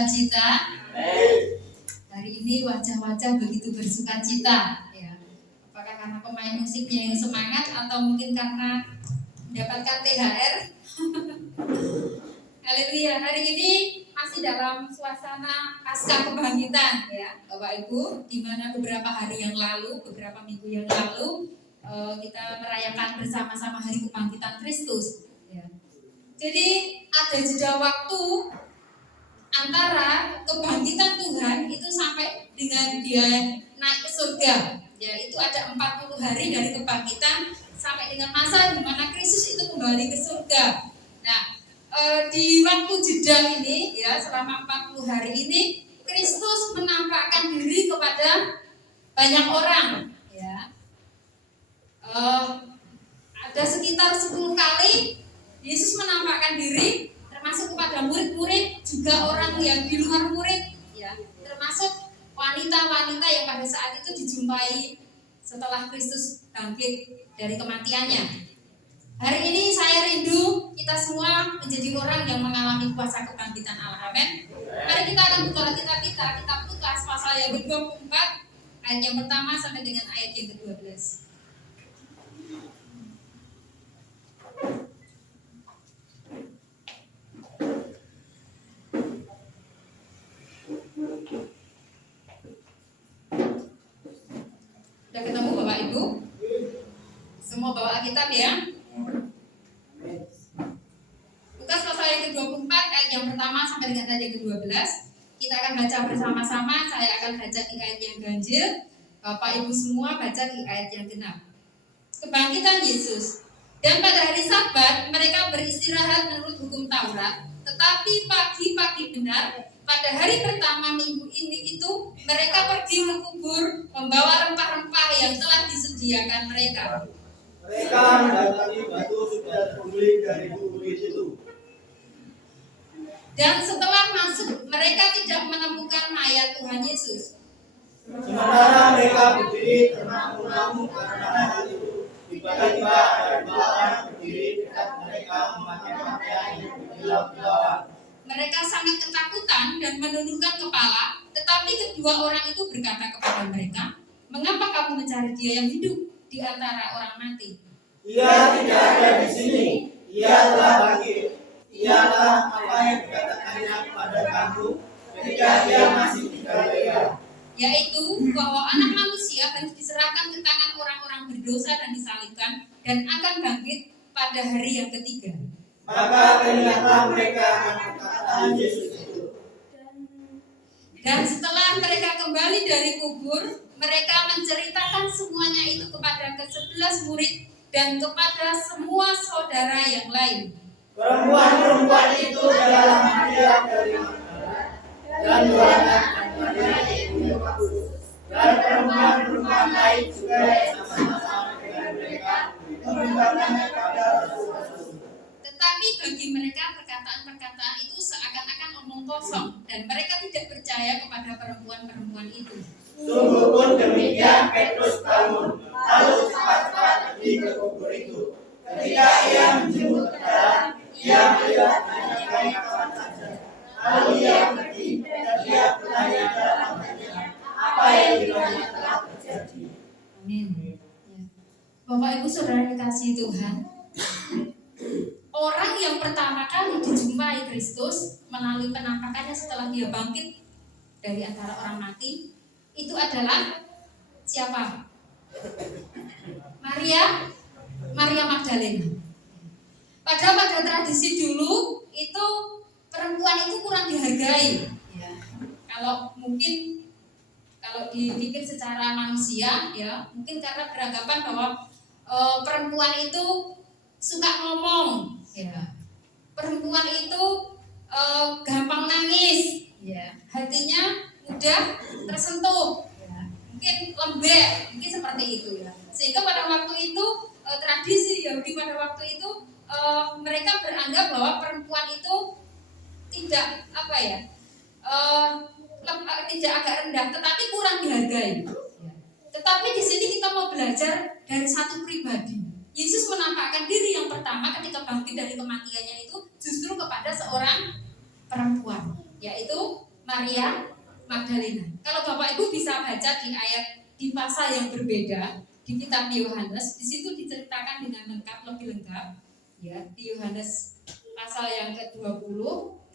bersukacita? Hari ini wajah-wajah begitu bersukacita, ya. Apakah karena pemain musiknya yang semangat atau mungkin karena mendapatkan THR? Haleluya. Hari ini masih dalam suasana pasca kebangkitan, ya, Bapak Ibu, di mana beberapa hari yang lalu, beberapa minggu yang lalu kita merayakan bersama-sama hari kebangkitan Kristus, ya. Jadi ada jeda waktu antara kebangkitan Tuhan itu sampai dengan dia naik ke surga, ya, itu ada 40 hari dari kebangkitan sampai dengan masa di mana Kristus itu kembali ke surga. Nah, di waktu jeda ini, ya, selama 40 hari ini Kristus menampakkan diri kepada banyak orang, ya. Ada sekitar 10 kali Yesus menampakkan diri, termasuk kepada murid-murid, juga orang yang di luar murid, ya, termasuk wanita-wanita yang pada saat itu dijumpai setelah Kristus bangkit dari kematiannya. Hari ini saya rindu kita semua menjadi orang yang mengalami kuasa kebangkitan Allah. Amin. Mari kita akan buka kitab Lukas pasal yang ke-24 ayat yang pertama sampai dengan ayat yang ke-12. Sudah ketemu Bapak Ibu? Semua bawa Alkitab, ya? Lukas pasal yang ke-24 ayat yang pertama sampai dengan ayat yang ke-12. Kita akan baca bersama-sama. Saya akan baca di ayat yang ganjil, Bapak Ibu semua baca di ayat yang genap. Kebangkitan Yesus. Dan pada hari Sabat mereka beristirahat menurut hukum Taurat. Tetapi pagi-pagi benar, pada hari pertama minggu ini itu mereka pergi ke kubur membawa rempah-rempah yang telah disediakan mereka. Mereka mendapati batu sudah terguling dari kubur itu. Dan setelah masuk, mereka tidak menemukan mayat Tuhan Yesus. Sementara mereka berdiri termangu-mangu karena hal itu, tiba-tiba ada dua orang berdiri dekat mereka memakai pakaian yang berkilau-kilauan. Mereka sangat ketakutan dan menundukkan kepala, tetapi kedua orang itu berkata kepada mereka, "Mengapa kamu mencari Dia yang hidup di antara orang mati? Ia tidak ada di sini. Ia telah bangkit. Ialah apa yang dikatakannya kepada kamu ketika Dia masih di Galilea, Yaitu bahwa anak manusia harus diserahkan ke tangan orang-orang berdosa dan disalibkan dan akan bangkit pada hari yang ketiga." Maka ternyata mereka akan perkataan Yesus itu. Dan setelah mereka kembali dari kubur, mereka menceritakan semuanya itu kepada ke-11 murid dan kepada semua saudara yang lain. Perempuan-perempuan itu adalah Maria dari Magdala dan Yohana dan Maria ibu Yakobus dan perempuan-perempuan lain juga yang sama-sama dengan mereka memberitakannya kepada Rasul-Rasul. Tetapi bagi mereka perkataan-perkataan itu seakan-akan omong kosong dan mereka tidak percaya kepada perempuan-perempuan itu. Sungguh pun demikian Petrus bangun, lalu cepat-cepat pergi ke kubur itu. Ketika ia menjemput ke dalam, ia melihat hanya kain kafan saja. Lalu ia pergi dan ia bertanya dalam hatinya, apa yang kiranya telah terjadi. Amin. Bapak Ibu Saudara dikasihi Tuhan, orang yang pertama kali dijumpai Kristus melalui penampakannya setelah dia bangkit dari antara orang mati itu adalah siapa? Maria Magdalena. Padahal pada tradisi dulu itu perempuan itu kurang dihargai, ya. Kalau dipikir secara manusia, ya, mungkin karena beranggapan bahwa perempuan itu suka ngomong, ya. Perempuan itu gampang nangis, ya. Hatinya mudah tersentuh, ya. Mungkin lembek, mungkin seperti itu, ya. Sehingga pada waktu itu tradisi Yahudi pada waktu itu mereka beranggap bahwa perempuan itu tidak tidak agak rendah, tetapi kurang dihargai. Tetapi di sini kita mau belajar dari satu pribadi. Yesus menampakkan diri yang pertama ketika bangkit dari kematiannya itu justru kepada seorang perempuan, yaitu Maria Magdalena. Kalau Bapak Ibu bisa baca di pasal yang berbeda di kitab Yohanes, di situ diceritakan dengan lengkap, lebih lengkap ya, di Yohanes pasal yang ke-20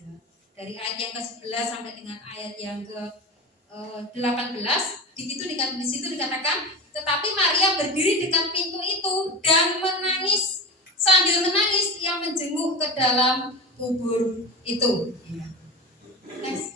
ya, dari ayat yang ke-11 sampai dengan ayat yang ke-18. Di situ dikatakan, tetapi Maria berdiri dekat pintu itu dan menangis. Sambil menangis ia menjenguk ke dalam kubur itu. Next.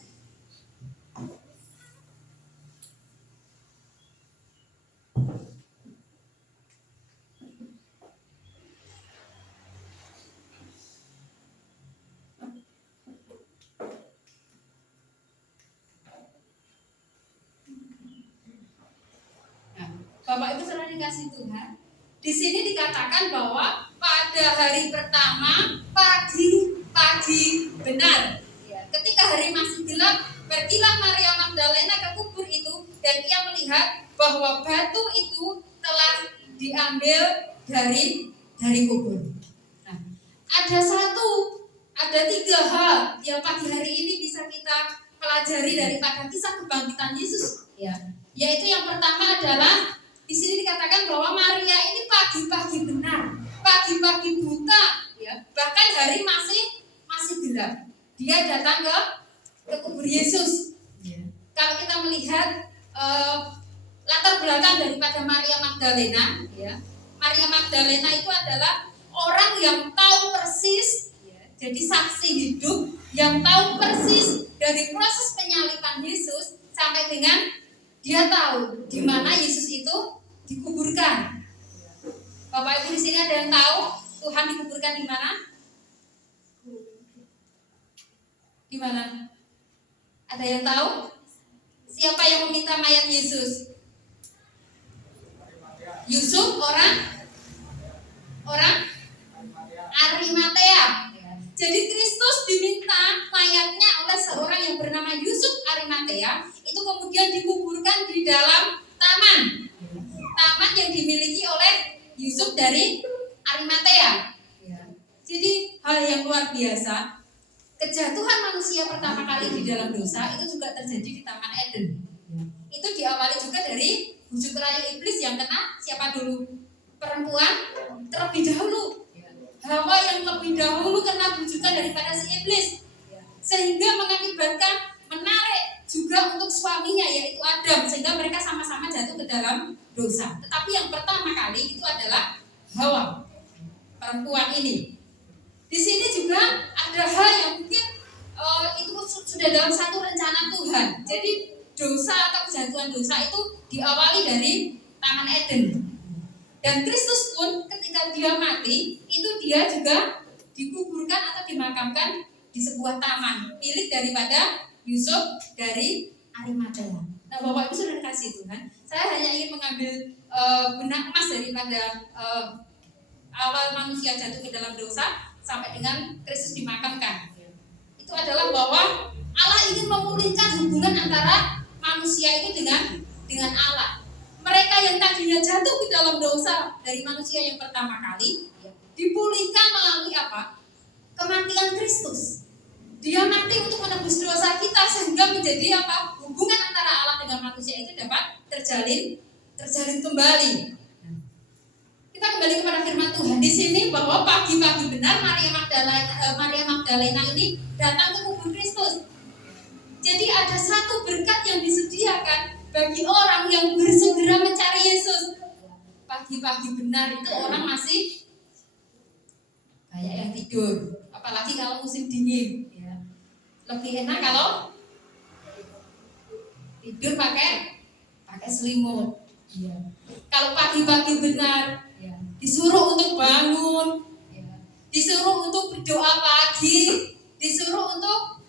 Bapak Ibu saudara dikasih Tuhan, di sini dikatakan bahwa pada hari pertama pagi benar, ya, ketika hari masih gelap, pergilah Maria Magdalena ke kubur itu dan ia melihat bahwa batu itu telah diambil dari kubur. Nah, ada tiga hal yang pagi hari ini bisa kita pelajari daripada kisah kebangkitan Yesus, ya. Yaitu yang pertama adalah di sini dikatakan bahwa Maria ini pagi-pagi benar, pagi-pagi buta, ya, bahkan hari masih gelap. Dia datang ke kubur Yesus. Ya. Kalau kita melihat latar belakang daripada Maria Magdalena, ya, Maria Magdalena itu adalah orang yang tahu persis, ya, jadi saksi hidup yang tahu persis dari proses penyaliban Yesus sampai dengan dia tahu di mana Yesus itu dikuburkan. Bapak Ibu di sini ada yang tahu Tuhan dikuburkan di mana? Di mana? Ada yang tahu? Siapa yang meminta mayat Yesus? Yusuf, orang Arimatea. Jadi Kristus diminta mayatnya oleh seorang yang bernama Yusuf Arimatea, itu kemudian dikuburkan di dalam taman yang dimiliki oleh Yusuf dari Arimatea. Jadi hal yang luar biasa, kejatuhan manusia pertama kali di dalam dosa itu juga terjadi di Taman Eden. Itu diawali juga dari bujuk rayu iblis yang kena siapa dulu? Perempuan terlebih dahulu. Hawa yang lebih dahulu kena bujukan daripada si iblis, sehingga mengakibatkan menarik juga untuk suaminya yaitu Adam, sehingga mereka sama-sama jatuh ke dalam dosa. Tetapi yang pertama kali itu adalah Hawa, perempuan ini. Di sini juga ada hal yang mungkin itu sudah dalam satu rencana Tuhan. Jadi dosa atau kejatuhan dosa itu diawali dari Taman Eden. Dan Kristus pun ketika dia mati, itu dia juga dikuburkan atau dimakamkan di sebuah taman milik daripada Yusuf dari Arimatea. Nah, Bapak Ibu sudah kasih Tuhan, saya hanya ingin mengambil benang emas daripada awal manusia jatuh ke dalam dosa sampai dengan Kristus dimakamkan. Itu adalah bahwa Allah ingin memulihkan hubungan antara manusia itu dengan Allah. Mereka yang tadinya jatuh ke dalam dosa dari manusia yang pertama kali dipulihkan melalui apa? Kematian Kristus. Dia mati untuk menebus dosa kita sehingga menjadi apa? Hubungan antara Allah dengan manusia itu dapat terjalin kembali. Kita kembali kepada firman Tuhan di sini bahwa pagi-pagi benar Maria Magdalena ini datang ke kubur Kristus. Jadi ada satu berkat yang disediakan bagi orang yang bersegera mencari Yesus. Pagi-pagi benar itu orang masih kayak yang tidur, apalagi kalau musim dingin. Lebih enak kalau tidur pakai selimut. Kalau pagi-pagi benar, disuruh untuk bangun, disuruh untuk berdoa pagi, disuruh untuk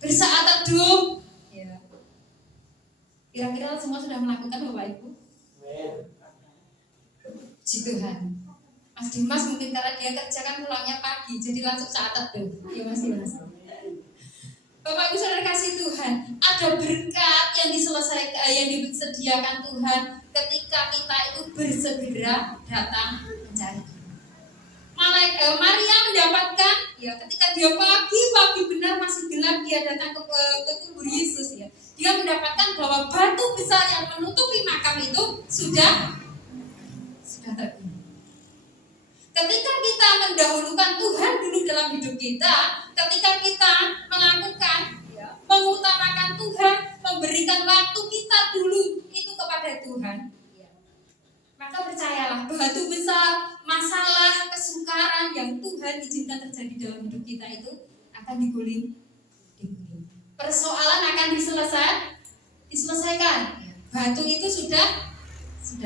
bersaat teduh. Kira-kira semua sudah melakukan Bapak Ibu? Puji Tuhan. Mas Dimas mungkin karena dia kerja kan pulangnya pagi, jadi langsung saat teduh. Ya Mas Dimas. Bapak Ibu saudara kasih Tuhan, ada berkat yang disediakan Tuhan ketika kita itu bersegera datang mencari. Maria mendapatkan ya ketika dia pagi benar masih gelap dia datang ke kubur Yesus ya. Dia mendapatkan bahwa batu besar yang menutupi makam itu sudah terbunuh. Ketika kita mendahulukan Tuhan dulu dalam hidup kita, ketika kita melakukan mengutamakan Tuhan, memberikan waktu kita dulu itu kepada Tuhan, maka percayalah batu besar, masalah, kesukaran yang Tuhan izinkan terjadi dalam hidup kita itu akan diguling. Persoalan akan diselesaikan. Batu itu sudah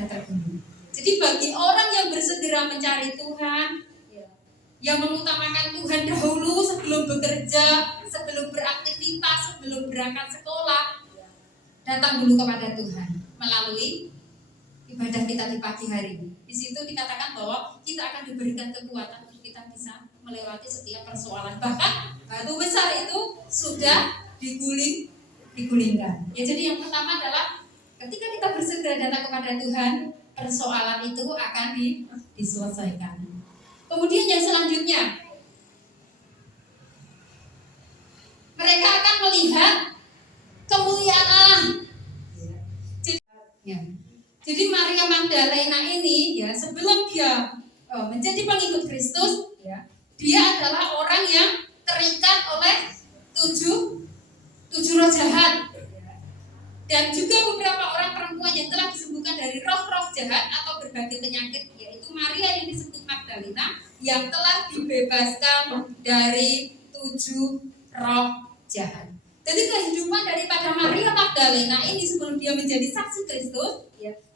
terbunuh. Jadi bagi orang yang bersegera mencari Tuhan, yang mengutamakan Tuhan dahulu sebelum bekerja, sebelum beraktivitas, sebelum berangkat sekolah, datang dulu kepada Tuhan melalui ibadah kita di pagi hari. Di situ dikatakan bahwa kita akan diberikan kekuatan untuk kita bisa melewati setiap persoalan. Bahkan batu besar itu sudah digulingkan. Ya, jadi yang pertama adalah ketika kita bersegera datang kepada Tuhan, persoalan itu akan diselesaikan. Kemudian yang selanjutnya, mereka akan melihat kemuliaan Allah. Jadi Maria Magdalena ini ya, sebelum dia menjadi pengikut Kristus, dia adalah orang yang terikat oleh tujuh roh jahat. Dan juga beberapa orang perempuan yang telah disembuhkan dari roh-roh jahat atau berbagai penyakit, yaitu Maria yang disebut Magdalena yang telah dibebaskan dari 7 roh jahat. Jadi kehidupan daripada Maria Magdalena ini sebelum dia menjadi saksi Kristus,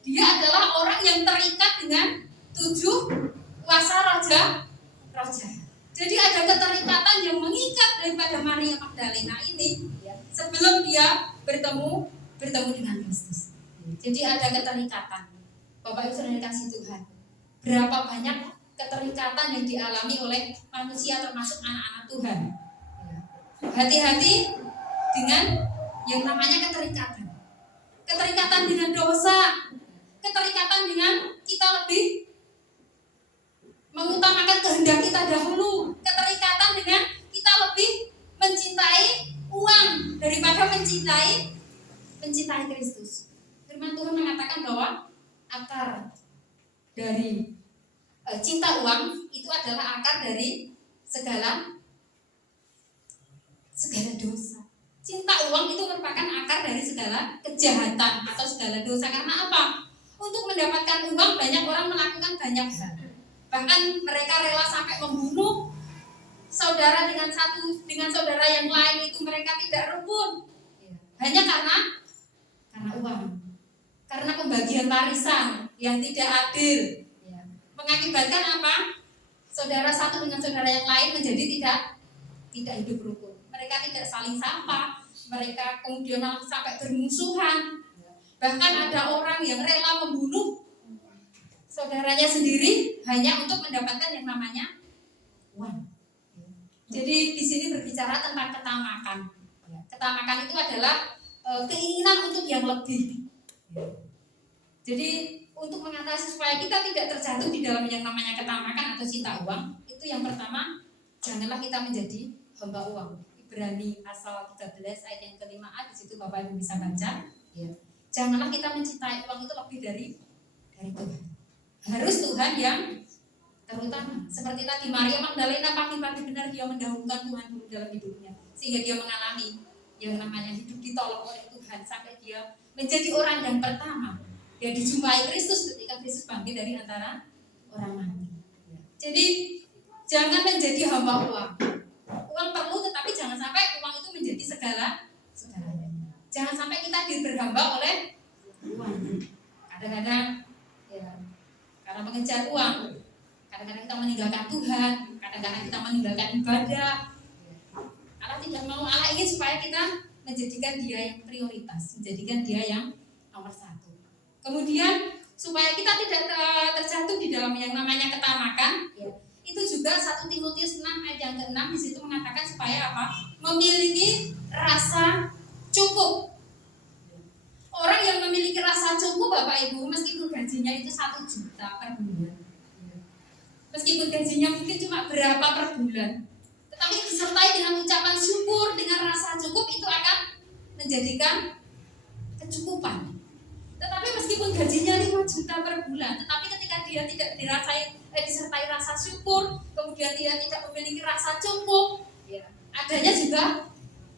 dia adalah orang yang terikat dengan 7 kuasa roh jahat. Jadi ada keterikatan yang mengikat daripada Maria Magdalena ini sebelum dia bertemu dengan Kristus. Jadi ada keterikatan. Bapak Ibu Saudara kasih Tuhan, berapa banyak keterikatan yang dialami oleh manusia termasuk anak-anak Tuhan. Hati-hati dengan yang namanya keterikatan. Keterikatan dengan dosa, keterikatan dengan kita lebih mengutamakan kehendak kita dahulu, keterikatan dengan kita lebih mencintai uang daripada mencintai Kristus. Firman Tuhan mengatakan bahwa akar dari cinta uang itu adalah akar dari segala dosa. Cinta uang itu merupakan akar dari segala kejahatan atau segala dosa. Karena apa? Untuk mendapatkan uang banyak orang melakukan banyak hal. Bahkan mereka rela sampai membunuh saudara dengan saudara yang lain, itu mereka tidak rukun. Hanya karena uang, karena pembagian warisan yang tidak adil, mengakibatkan apa? Saudara satu dengan saudara yang lain menjadi tidak hidup rukun. Mereka tidak saling sapa, mereka kemudian sampai bermusuhan. Bahkan ada orang yang rela membunuh saudaranya sendiri hanya untuk mendapatkan yang namanya uang. Jadi di sini berbicara tentang ketamakan. Ketamakan itu adalah keinginan untuk yang lebih. Jadi untuk mengatasi supaya kita tidak terjatuh di dalam yang namanya ketamakan atau cinta uang, itu yang pertama, janganlah kita menjadi hamba uang. Ibrani pasal 13 ayat yang ke-5a, di situ Bapak Ibu bisa baca. Janganlah kita mencintai uang itu lebih dari Tuhan. Harus Tuhan yang terutama. Seperti tadi Maria Magdalena pagi-pagi benar dia mendahulukan Tuhan dulu dalam hidupnya, sehingga dia mengalami yang namanya hidup ditolong oleh Tuhan sampai dia menjadi orang yang pertama dia dijumpai Kristus ketika Kristus bangkit dari antara orang mati. Jadi jangan menjadi hamba uang. Uang perlu, tetapi jangan sampai uang itu menjadi segalanya. Jangan sampai kita berhamba oleh uang. Kadang-kadang karena mengejar uang, kadang-kadang kita meninggalkan Tuhan, kadang-kadang kita meninggalkan ibadah. Allah tidak mau, Allah ingin supaya kita menjadikan dia yang prioritas, menjadikan dia yang nomor 1. Kemudian supaya kita tidak terjatuh di dalam yang namanya ketamakan, itu juga 1 Timotius 6 ayat yang ke-6 di situ mengatakan supaya apa? Memiliki rasa cukup. Orang yang memiliki rasa cukup Bapak Ibu, meskipun gajinya itu 1 juta per bulan, meskipun gajinya mungkin cuma berapa per bulan, disertai dengan ucapan syukur, dengan rasa cukup, itu akan menjadikan kecukupan. Tetapi meskipun gajinya 5 juta per bulan, tetapi ketika dia tidak disertai rasa syukur, kemudian dia tidak memiliki rasa cukup, adanya juga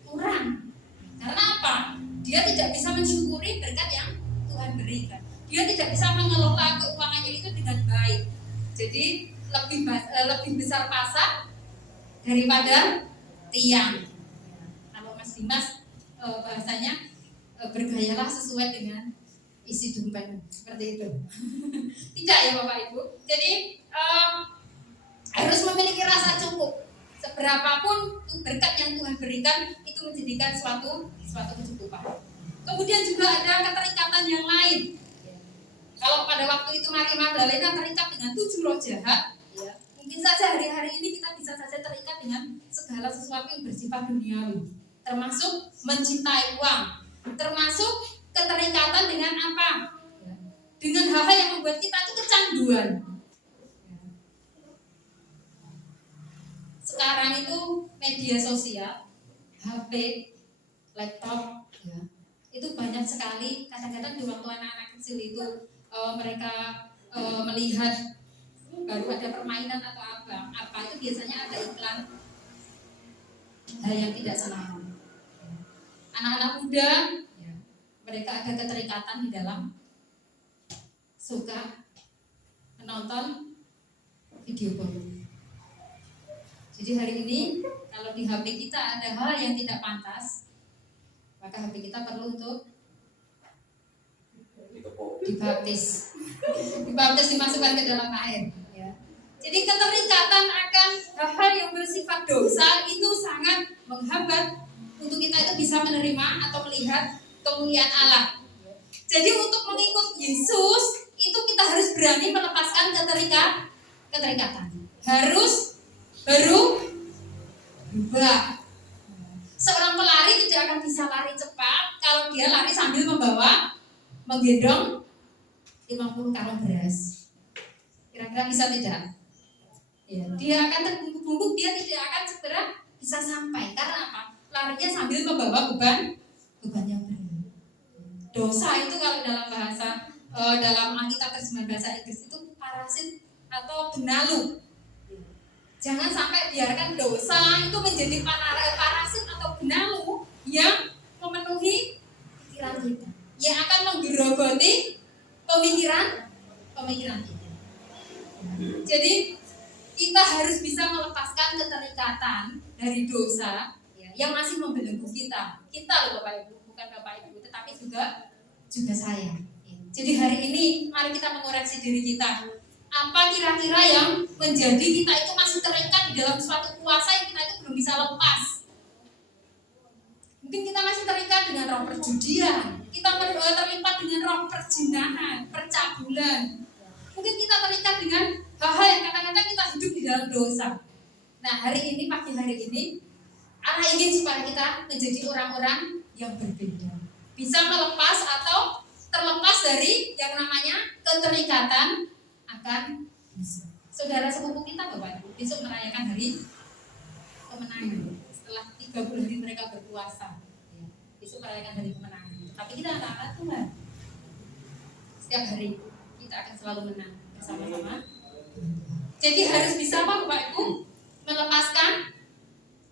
kurang. Karena apa? Dia tidak bisa mensyukuri berkat yang Tuhan berikan. Dia tidak bisa mengelola keuangannya itu dengan baik. Jadi lebih besar pasak daripada tiang. Kalau Mas Dimas bahasanya bergayalah sesuai dengan isi dompet, seperti itu. Tidak ya Bapak Ibu. Jadi harus memiliki rasa cukup. Seberapapun berkat yang Tuhan berikan itu menjadikan suatu kecukupan. Kemudian juga ada keterikatan yang lain. Kalau pada waktu itu Maria Magdalena terikat dengan 7 roh jahat, mungkin saja hari-hari ini kita bisa saja terikat dengan segala sesuatu yang bersifat duniawi, termasuk mencintai uang, termasuk keterikatan dengan apa? Dengan hal-hal yang membuat kita itu kecanduan. Sekarang itu media sosial, HP, laptop, itu banyak sekali. Kadang-kadang di waktu anak-anak kecil itu mereka melihat baru ada permainan atau apa itu biasanya ada iklan hal yang tidak senang. Anak-anak muda mereka ada keterikatan di dalam suka menonton video porno. Jadi hari ini kalau di HP kita ada hal yang tidak pantas, maka HP kita perlu untuk dibaptis, dimasukkan ke dalam air. Jadi keterikatan akan hal-hal yang bersifat dosa itu sangat menghambat untuk kita itu bisa menerima atau melihat kemuliaan Allah. Jadi untuk mengikut Yesus itu kita harus berani melepaskan keterikatan. Harus berubah. Seorang pelari tidak akan bisa lari cepat kalau dia lari sambil menggendong 50 karung beras. Kira-kira bisa tidak? Ya, dia akan terbungkuk-bungkuk, dia tidak akan segera bisa sampai. Karena apa? Larinya sambil membawa beban yang berat. Dosa itu kalau dalam bahasa dalam Alkitab terjemahan bahasa Inggris itu parasit atau benalu. Jangan sampai biarkan dosa itu menjadi parasit atau benalu yang memenuhi pikiran kita, yang akan menggerogoti pemikiran kita. Jadi kita harus bisa melepaskan keterikatan dari dosa yang masih membelenggu kita. Kita loh Bapak Ibu, bukan Bapak Ibu, tetapi juga saya. Jadi hari ini mari kita mengoreksi diri kita. Apa kira-kira yang menjadi kita itu masih terikat di dalam suatu kuasa yang kita itu belum bisa lepas? Mungkin kita masih terikat dengan roh perjudian, kita terlibat dengan roh perzinahan, percabulan. Mungkin kita terikat dengan hal-hal yang kadang-kadang kita hidup di dalam dosa. Nah pagi hari ini Allah ingin supaya kita menjadi orang-orang yang berbeda, bisa melepas atau terlepas dari yang namanya keterikatan akan dosa. Saudara sepupu kita Bapak Ibu besok merayakan hari kemenangan setelah 30 hari mereka berpuasa. Besok merayakan hari kemenangan. Tapi kita anak-anak Tuhan, setiap hari kita akan selalu menang bersama-sama. Jadi harus bisa Bapak Ibu melepaskan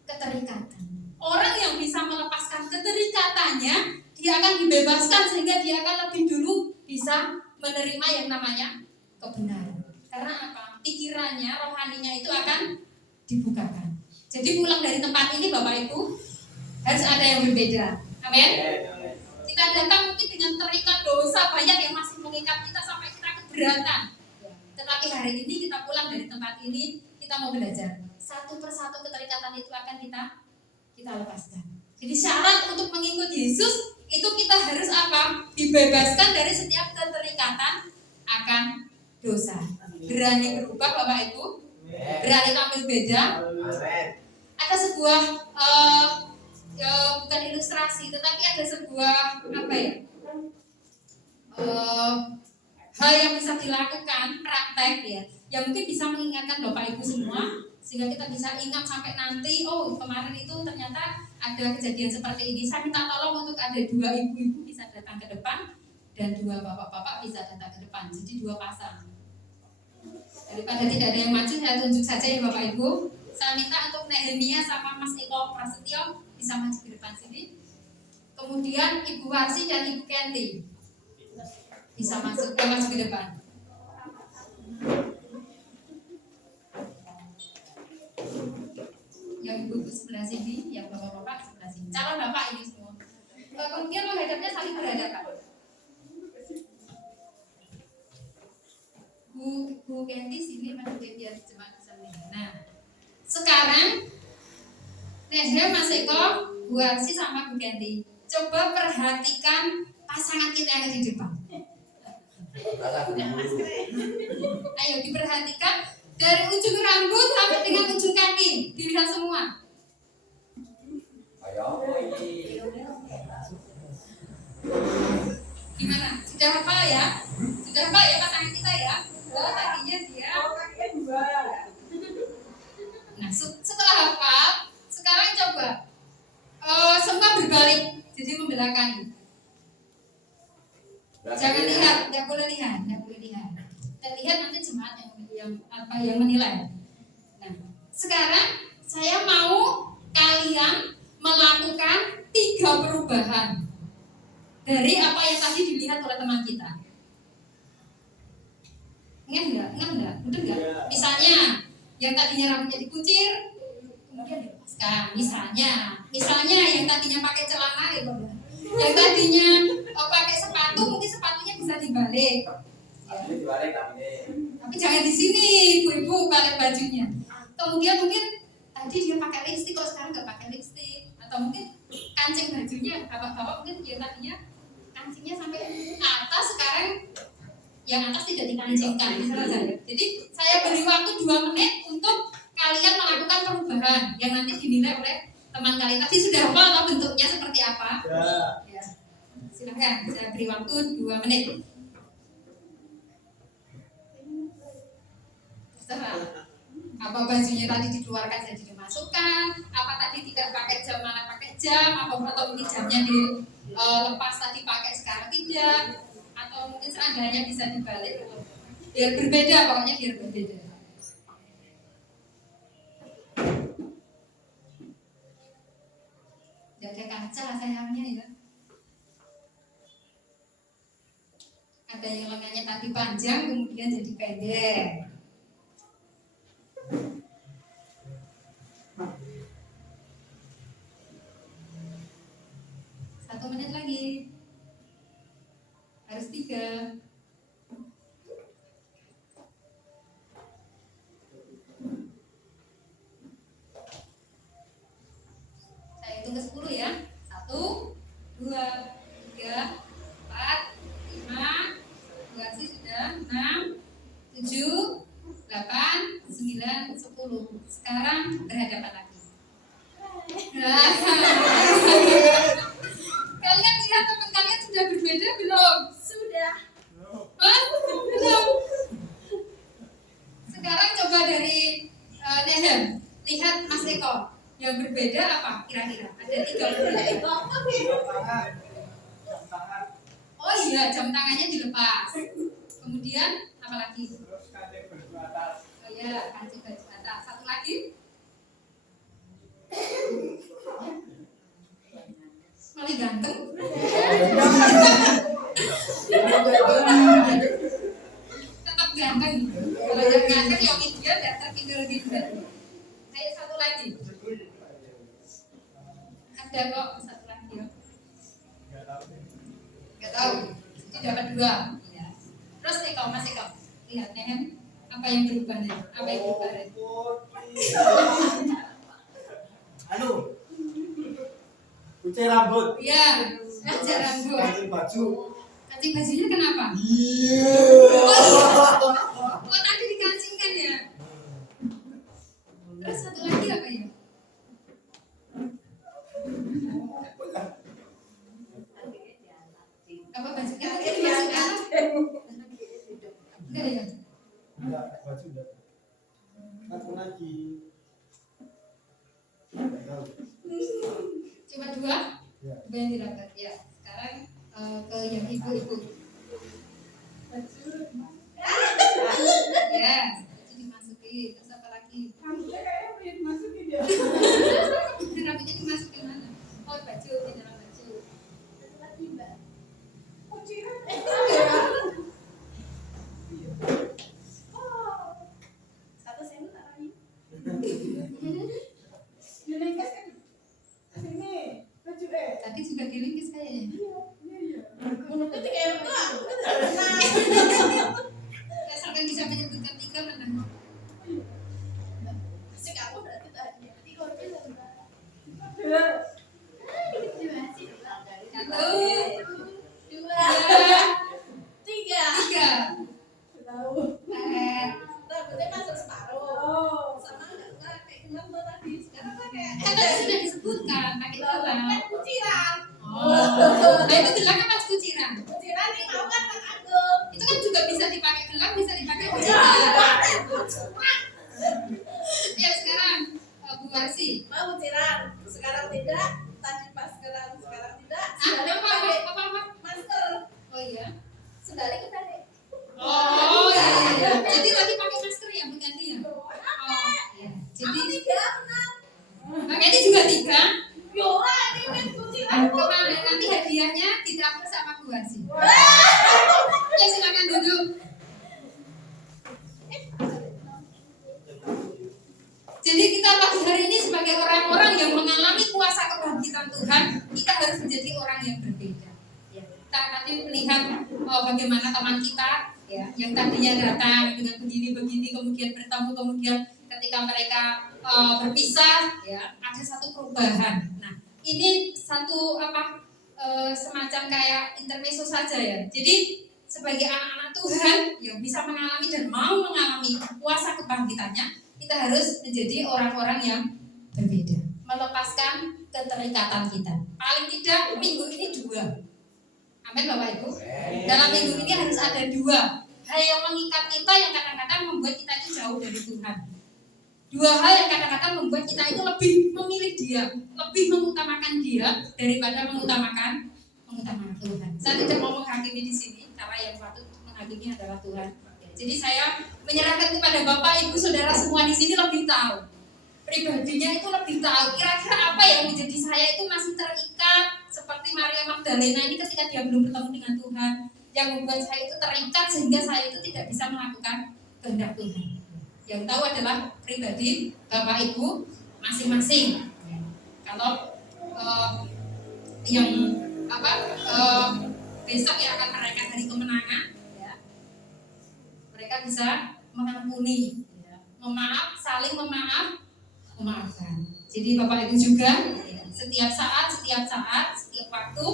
keterikatan. Orang yang bisa melepaskan keterikatannya, dia akan dibebaskan sehingga dia akan lebih dulu bisa menerima yang namanya kebenaran. Karena apa? Pikirannya, rohaninya itu akan dibukakan. Jadi pulang dari tempat ini Bapak Ibu harus ada yang berbeda. Amin. Kita datang mungkin dengan terikat dosa banyak yang masih mengikat kita sampai kita keberatan. Tetapi hari ini kita pulang dari tempat ini, kita mau belajar satu persatu keterikatan itu akan kita lepaskan. Jadi syarat untuk mengikuti Yesus itu kita harus apa? Dibebaskan dari setiap keterikatan akan dosa. Berani berubah Bapak Ibu, berani tampil beda. Ada sebuah bukan ilustrasi, tetapi ada sebuah hal yang bisa dilakukan praktek ya. yang mungkin bisa mengingatkan Bapak Ibu semua, sehingga kita bisa ingat sampai nanti, oh kemarin itu ternyata ada kejadian seperti ini. Saya minta tolong untuk ada 2 ibu-ibu bisa datang ke depan dan 2 bapak-bapak bisa datang ke depan, jadi 2 pasang. Daripada tidak ada yang maju, saya tunjuk saja ya Bapak Ibu. Saya minta untuk Nehemia sama Mas Eko Prasetyo bisa maju ke depan sini. Kemudian Ibu Warsi dan Ibu Kenti bisa maju ke depan. Yang ibu-ibu sebelah sini, yang bapak-bapak sebelah sini. Calon bapak ini semua. Kemudian menghadapnya saling berhadapan. Bu Kenti sini maju biar jemaat bisa melihat. Nah, sekarang Nehem, Mas Eko, Bu Arsi sama Bu Kenti, coba perhatikan pasangan kita yang ada di depan. Ayo diperhatikan dari ujung rambut sampai dengan ujung kaki, dilihat semua. Gimana? Sudah hafal ya? Sudah hafal ya pasangan kita ya? Oh, tadinya dia. Nah, setelah hafal, sekarang coba semua berbalik, jadi membelakangi. Jangan lihat, nggak boleh lihat. Dan lihat nanti jemaat yang menilai. Nah, sekarang saya mau kalian melakukan 3 perubahan dari apa yang tadi dilihat oleh teman kita. Ingat enggak? Betul enggak? Misalnya yang tadinya rambutnya dikucir, kemudian dilepaskan. Misalnya yang tadinya pakai celana ya, yang tadinya pakai sepatu, mungkin sepatunya bisa dibalik. Tapi jangan di sini, ibu-ibu balik bajunya. Kemudian mungkin tadi dia pakai lipstik, kalau sekarang nggak pakai lipstik. Atau mungkin kancing bajunya, bapak-bapak mungkin yang tadinya kancingnya sampai atas, sekarang yang atas tidak dikancingkan. Jadi saya beri waktu 2 menit untuk kalian melakukan perubahan yang nanti dinilai oleh teman kalian. Tadi sudah hafal atau bentuknya seperti apa? Ya. Silakan, saya beri waktu 2 menit. Terserah. Apa bajunya tadi dikeluarkan jadi dimasukkan? Apa tadi tidak pakai jam, malah pakai jam? Atau mungkin jamnya dilepas tadi pakai sekarang tidak? Atau mungkin seandainya bisa dibalik gitu. Biar berbeda, pokoknya biar berbeda. Jaga kaca sayangnya ya. Ada yang lengannya tadi panjang kemudian jadi pendek. Satu menit lagi. Harus 3. Saya hitung ke 10 ya. 1, 2, 3, 4, 5. Durasi sudah 6, 7, 8, 9, 10. Sekarang berhadapan lagi. Kalian lihat teman kalian sudah berbeda belum? Sudah. Belum. Sekarang coba dari Nehem. Lihat Mas Eko. Yang berbeda apa kira-kira? Ada 3 berbeda. Oh iya, jam tangannya dilepas. Kemudian apa lagi? Oh iya, kancing baju atas. Satu lagi. Malah ganteng. Tetap ganteng. Kalau yang ganteng yang dia tidak tertinggal. Ayo satu lagi. Ada kok satu lagi ya. Gak tahu. Jadi dapat 2. Ya. Terus nih kau masih kau lihat Nehem apa yang berubah nih? Apa yang berubah? Kucing rambut. Iya, kucing rambut. Kancing baju. Kancing bajunya kenapa? Iya. Oh tadi dikancingkan ya. Terus satu lagi apa ya? Apa bajunya tadi dimasukkan? Enggak ya? Enggak, baju enggak. satu lagi. Cuma dua? Ya. Dua yang didapat ya. Sekarang ke yang ibu-ibu. Ya, itu dimasukin. Terus apa lagi? Rambutnya kayaknya pengen dimasukin ya. Rambutnya dimasukin mana? Oh, baju, di dalam baju. Lagi mbak. Kuciran. Oh. Satu sen taruhnya. Dilingkis kan. Sini. Baju Tadi juga dilingkis kayaknya. Iya. Itu kayak apa? Asalkan bisa menyebutkan tiga menang. Asik aku berarti tadi. Nanti kalau bisa Bener. Satu, dua, dua, tiga. tiga. Tahu. Rambutnya masuk separuh. Oh. Sama enggak kayak gelang tuh tadi. Sekarang pakai. Kan tadi sudah disebutkan pakai gelang. Kan kuciran. Oh, nah itu gelang apa kuciran? Kuciran nih tahu kan Kak Agung. Itu kan juga bisa dipakai gelang, bisa dipakai kuciran. Ya sekarang Bu Warsi. Mau kuciran. Sekarang tidak. Tadi pas sekarang tidak. Apa? Masker. Oh iya. Sebalik ke tadi. Oh iya. Jadi tadi pakai masker ya berganti ya? Oh iya. Jadi Aku tiga menang. pakainya juga tiga. Yola ini kan kuciran. Kemana nanti hadiahnya ditransfer sama Bu Warsi. Ya silakan duduk. Jadi kita pagi hari ini sebagai orang-orang yang mengalami kuasa kebangkitan Tuhan, kita harus menjadi orang yang berbeda. Ya. Kita tadi melihat bagaimana teman kita, ya, yang tadinya datang dengan begini-begini, kemudian bertemu, kemudian ketika mereka berpisah, ya, ada satu perubahan. Nah, ini satu semacam kayak intermezzo saja ya. Jadi sebagai anak-anak Tuhan yang bisa mengalami dan mau mengalami kuasa kebangkitannya, kita harus menjadi orang-orang yang berbeda, melepaskan keterikatan kita. Paling tidak minggu ini dua. Amin Bapak Ibu. Dalam minggu ini harus ada dua hal yang mengikat kita, yang kadang-kadang membuat kita itu jauh dari Tuhan. Dua hal yang kadang-kadang membuat kita itu lebih memilih Dia, lebih mengutamakan Dia daripada mengutamakan Tuhan. Saya tidak mau menghakimi di sini karena yang patut menghakimi adalah Tuhan. Jadi saya menyerahkan kepada Bapak, Ibu, Saudara semua di sini lebih tahu. Pribadinya itu lebih tahu kira-kira apa yang menjadi saya itu masih terikat seperti Maria Magdalena ini ketika dia belum bertemu dengan Tuhan, yang membuat saya itu terikat sehingga saya itu tidak bisa melakukan kehendak Tuhan. Yang tahu adalah pribadi Bapak Ibu masing-masing. Kalau yang besok yang akan merayakan hari kemenangan, ya, mereka bisa mengampuni, ya, saling memaafkan. Jadi Bapak Ibu juga, ya, setiap saat, setiap waktu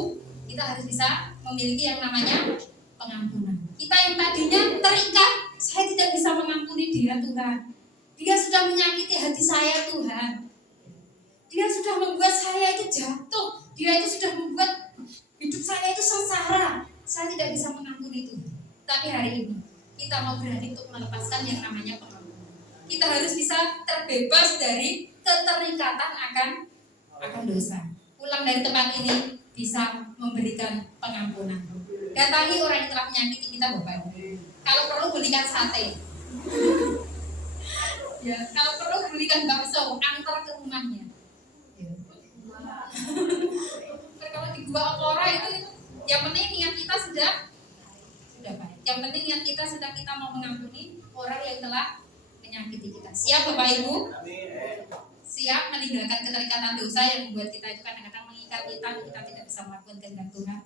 kita harus bisa memiliki yang namanya pengampunan. Kita yang tadinya terikat, saya tidak bisa mengampuni dia Tuhan. Dia sudah menyakiti hati saya Tuhan. Dia sudah membuat saya itu jatuh. Dia itu sudah membuat hidup saya itu sengsara. Saya tidak bisa mengampuni itu. Tapi hari ini kita mau berani untuk melepaskan yang namanya pengampunan. Kita harus bisa terbebas dari keterikatan akan dosa. Pulang dari tempat ini bisa memberikan pengampunan. Datangi orang yang telah menyakiti kita, Bapak Ibu. Kalau perlu belikan sate. Ya, kalau perlu belikan bakso, antar ke rumahnya. Ya. Kalau di Gua Ampora itu yang penting niat kita sudah baik. Yang penting niat kita sudah kita mau mengampuni orang yang telah menyakiti kita. Siap Bapak Ibu? Siap meninggalkan keterikatan dosa yang membuat kita itu kadang-kadang mengikat kita tidak bisa melakukan kehendak Tuhan.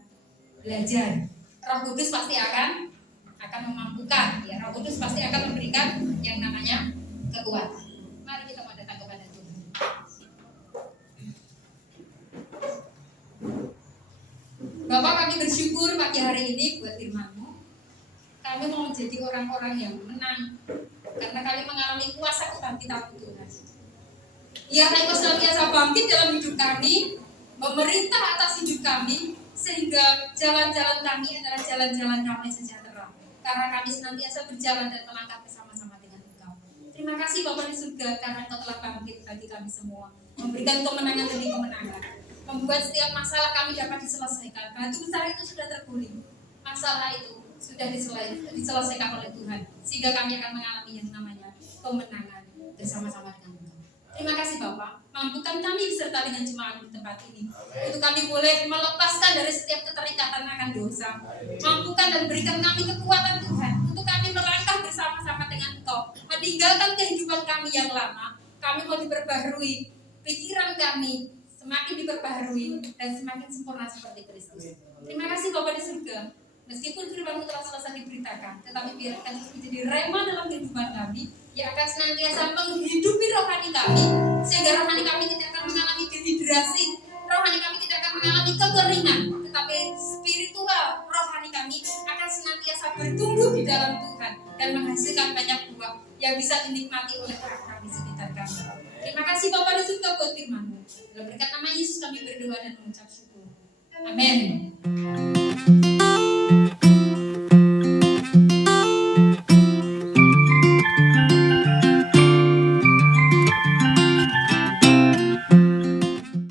Belajar. Roh Kudus pasti akan memampukan, ya. Roh Kudus pasti akan memberikan yang namanya kekuatan. Mari kita mau datang kepada Tuhan. Bapak, kami bersyukur pagi hari ini buat firman-Mu. Kami mau menjadi orang-orang yang menang karena kami mengalami kuasa kebangkitan Tuhan. Biar Engkau senantiasa bangkit dalam hidup kami, memerintah atas hidup kami, sehingga jalan-jalan kami adalah jalan-jalan damai sejahtera. Karena kami senantiasa berjalan dan melangkah bersama-sama dengan Engkau. Terima kasih Bapa di surga karena Engkau telah bangkit bagi kami semua, memberikan kemenangan demi kemenangan, membuat setiap masalah kami dapat diselesaikan. Batu besar itu sudah terguling, masalah itu sudah diselesaikan oleh Tuhan, sehingga kami akan mengalami yang namanya kemenangan bersama-sama dengan Engkau. Terima kasih Bapak, mampukan kami beserta dengan jemaat di tempat ini, untuk kami boleh melepaskan dari setiap keterikatan akan dosa. Mampukan dan berikan kami kekuatan Tuhan, untuk kami melangkah bersama-sama dengan Engkau, meninggalkan kehidupan kami yang lama. Kami mau diperbaharui, pikiran kami semakin diperbaharui dan semakin sempurna seperti Kristus. Terima kasih Bapak di surga. Meskipun firman-Mu telah selesai diberitakan, tetapi biarkan itu menjadi rema dalam kehidupan kami, yang akan senantiasa menghidupi rohani kami, sehingga rohani kami tidak akan mengalami dehidrasi, rohani kami tidak akan mengalami kekeringan, tetapi spiritual rohani kami akan senantiasa bertumbuh di dalam Tuhan dan menghasilkan banyak buah yang bisa dinikmati oleh orang-orang di sekitar kami. Terima kasih Bapak di surga buat firman-Mu. Dalam berkat nama Yesus kami berdoa dan mengucap syukur. Amin.